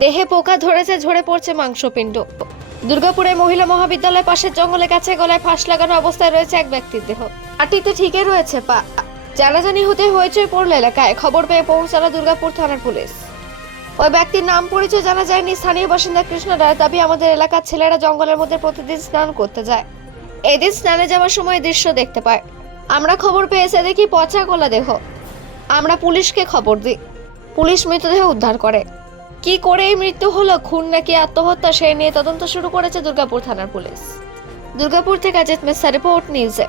দেহে পোকা ধরেছে, ঝরে পড়ছে মাংসপিণ্ড। দুর্গাপুরে মহিলা মহাবিদ্যালয়ের পাশের জঙ্গলে কাছে গলায় ফাঁস লাগানো অবস্থায় রয়েছে এক ব্যক্তির দেহ। আটিতে ঠিকই রয়েছে, পা। জানাজানি হতে হয়েছে পড়ল এলাকায়। খবর পেয়ে পৌঁছালো দুর্গাপুর থানার পুলিশ। ওই ব্যক্তির নাম পরিচয় জানা যায়নি। স্থানীয় বাসিন্দা কৃষ্ণ রায় দাবি, আমাদের এলাকার ছেলেরা জঙ্গলের মধ্যে প্রতিদিন স্নান করতে যায়। এদিন স্নানে যাওয়ার সময় দৃশ্য দেখতে পায়। আমরা খবর পেয়ে এসে দেখি পচা গলা দেহ। আমরা পুলিশকে খবর দিই। পুলিশ মৃতদেহ উদ্ধার করে। কি করে এই মৃত্যু হলো, খুন নাকি আত্মহত্যা, সেই নিয়ে তদন্ত শুরু করেছে দুর্গাপুর থানার পুলিশ। দুর্গাপুর থেকে অজিত মেসা রিপোর্ট, নিউজে।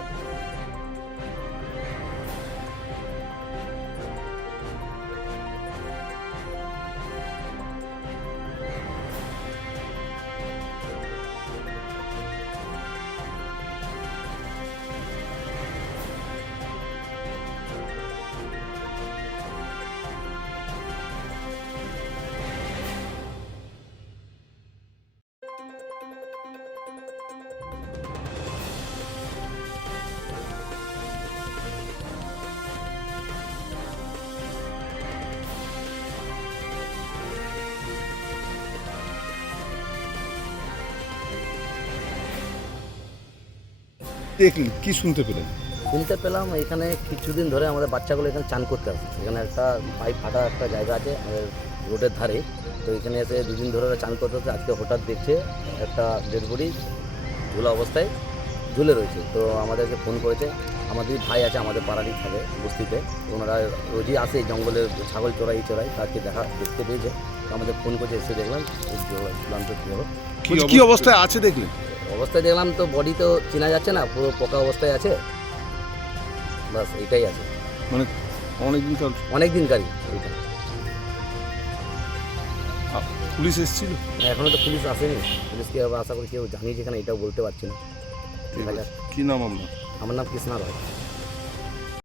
দেখলেন কি শুনতে পেলেন? শুনতে পেলাম এখানে কিছুদিন ধরে আমাদের বাচ্চাগুলো এখানে চান করতে আসে এখানে একটা পাইপ ফাটা একটা জায়গা আছে আমাদের রোডের ধারে। তো এখানে এসে দুদিন ধরে ওরা চান করতে হচ্ছে আজকে হঠাৎ দেখছে একটা ডেড বডি ঝুলা অবস্থায় ঝুলে রয়েছে। তো আমাদেরকে ফোন করেছে আমাদের ভাই আছে আমাদের পাড়ারই থাকে বস্তিতে ওনারা রোজই আসে জঙ্গলে ছাগল চড়াই চড়াই তাকে দেখা দেখতে পেয়েছে। তো আমাদের ফোন করেছে এসে দেখলাম কি অবস্থায় আছে দেখলেন? অবস্থায় দেখলাম তো বডি তো চেনা যাচ্ছে না পুরো পোকা অবস্থায় আছে। বাস এটাই আছে। মানে অনেকদিন কাল। অনেক দিনকারই এইটা পুলিশ এসেছিল? এখনও তো পুলিশ আসেনি। পুলিশকে আবার আশা করি কেউ জানিয়েছে এখানে এটাও বলতে পারছি না। কি নাম আপনার? আমার নাম কৃষ্ণা রায়।